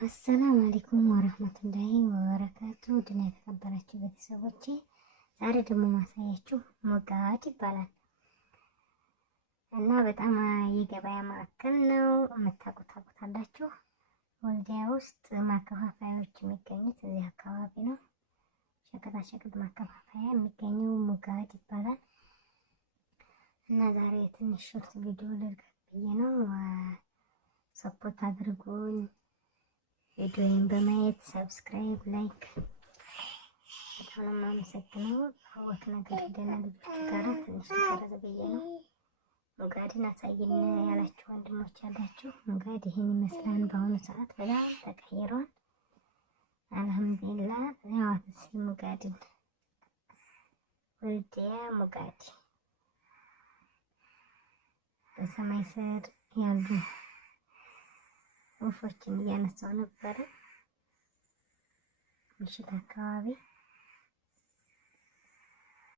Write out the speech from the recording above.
አሰላሙ አለይኩም ወራህመቱላሂ ወበረካቱ። ድና የተከበራችሁ ቤተሰቦቼ ዛሬ ደግሞ ማሳያችሁ ሙጋድ ይባላል እና በጣም የገበያ ማዕከል ነው። የምታውቁታላችሁ። ወልዲያ ውስጥ ማከፋፈያዎች የሚገኙት እዚህ አካባቢ ነው። ሸቀጣሸቀጥ ማከፋፈያ የሚገኘው ሙጋድ ይባላል እና ዛሬ ትንሽ ሾርት ቪዲዮ ልልቀቅ ብዬ ነው። ሰፖርት አድርጉኝ። ቪዲዮውን በማየት ሰብስክራይብ፣ ላይክ በጣም ነው የማመሰግነው። ወክ ነገር ሄደና ልጆች ጋር ትንሽ ተቀረጸ ብዬ ነው። ሙጋድን አሳይን ያላችሁ ወንድሞች ያላችሁ ሙጋድ ይሄን ይመስላል። በአሁኑ ሰዓት በጣም ተቀይሯል። አልሐምዱሊላህ። ያዋትስ ሙጋድን ወልዲያ ሙጋድ በሰማይ ስር ያሉ ወፎችን እያነሳው ነበረ ምሽት አካባቢ።